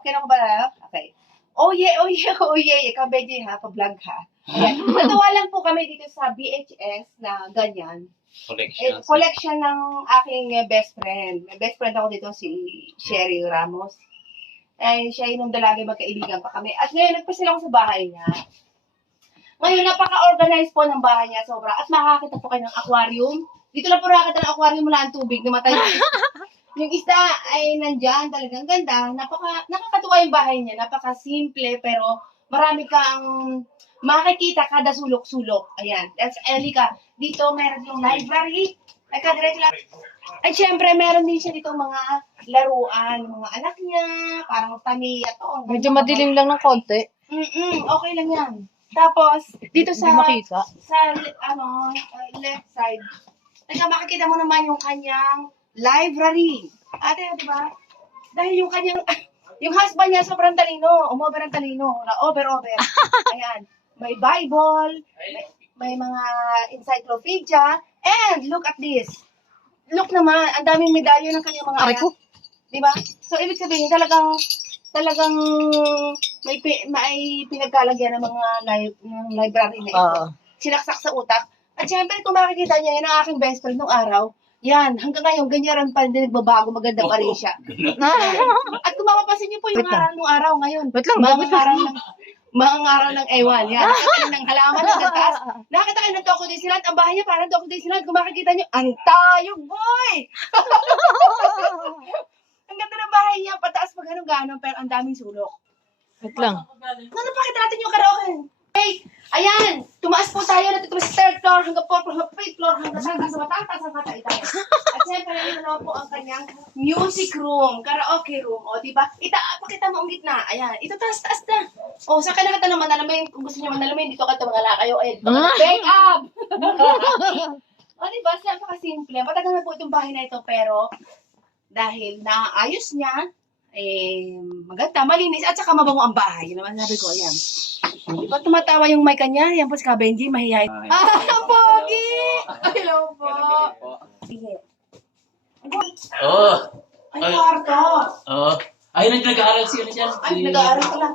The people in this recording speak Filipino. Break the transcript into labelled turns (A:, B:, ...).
A: Okay na ko ba? Okay. Oh yeah, oh yeah, oh yeah. Ikaw, Benji, ha? Pa-vlog ha. Ayan. Natuwa lang po kami dito sa BHS na ganyan. Eh,
B: Collection.
A: collection ng aking best friend. May best friend ako dito, si Sherry Ramos. Ay, siya yung nung dalagi magkaibigan pa kami. At ngayon, nagpasila ako sa bahay niya. Ngayon, napaka-organized po ng bahay niya, sobra. At makakita po kayo ng aquarium. Dito lang po nakakita ng aquarium mula ang tubig, namatay yung isda ay nandyan, talagang ganda. Napaka, nakakatuwa yung bahay niya. Napaka-simple, pero marami kang makikita kada sulok-sulok. Ayan. That's Elika. Dito, meron yung library. Ay, kadiretso lang. Ay, syempre, meron din siya dito mga laruan. Mga anak niya, parang tami at ang
C: Medyo madilim lang ng konti.
A: Mm-mm, okay lang yan. Tapos, dito sa,
C: Hindi makita.
A: sa, ano, uh, left side, Teka, makikita mo naman yung kanyang library. Ate, di ba? Dahil yung kanyang, yung husband niya sobrang talino, umover ang talino, na over-over. Ayan. May Bible, may, may mga encyclopedia, and look at this. Look naman, ang daming medalyo ng kanyang mga anak. Di ba? So, ibig sabihin, talagang, talagang may, may pinagkalagyan ng mga li- ng library na ito.
C: Oo.
A: Sinaksak sa utak. At syempre, kung makikita niya, yan ang aking best friend nung araw, yan, hanggang ngayon, ganyan pa din nagbabago, maganda pa rin siya. At kung mapapansin niyo po yung
C: Wait lang.
A: araw ngayon,
C: Wait lang,
A: mga
C: wait lang.
A: araw ng mga araw ng ewan, yan. Nakakita ng halaman ng taas. Nakakita kayo ng Toko Disneyland, ang bahay niya parang Toko Disneyland. Kung makikita niyo, ang tayo, boy! ang ganda ng bahay niya, pataas pag ganun-ganon, pero ang daming sulok.
C: Wait lang.
A: Ano, pakita natin yung karaoke. Ayan, sa third floor hanggang fourth floor, fifth floor, hanggang sa hanggang sa mataas ang kataitay. At siyempre, ito naman po ang kanyang music room, karaoke room. O, di ba? Ita, pakita mo ang gitna. Ayan, ito taas, taas na. O, sa kanila ka naman manalamin, kung gusto niyo manalamin, dito ka tumangala kayo. Eh, wake up! o, di ba? Napaka-simple. Matagal na po itong bahay na ito, pero dahil naayos niya, eh, maganda, malinis, at saka mabango ang bahay. Yun naman sabi ko, ayan. Di ba tumatawa yung mic kanya? Yan po si Ka Benji, mahihayin. Ah, pogi! Hello po. Sige.
B: Oo.
A: Ay, kwarto.
B: Oo. Ay, nag- nag-aaral siya na dyan.
A: Ay, nag-aaral pala.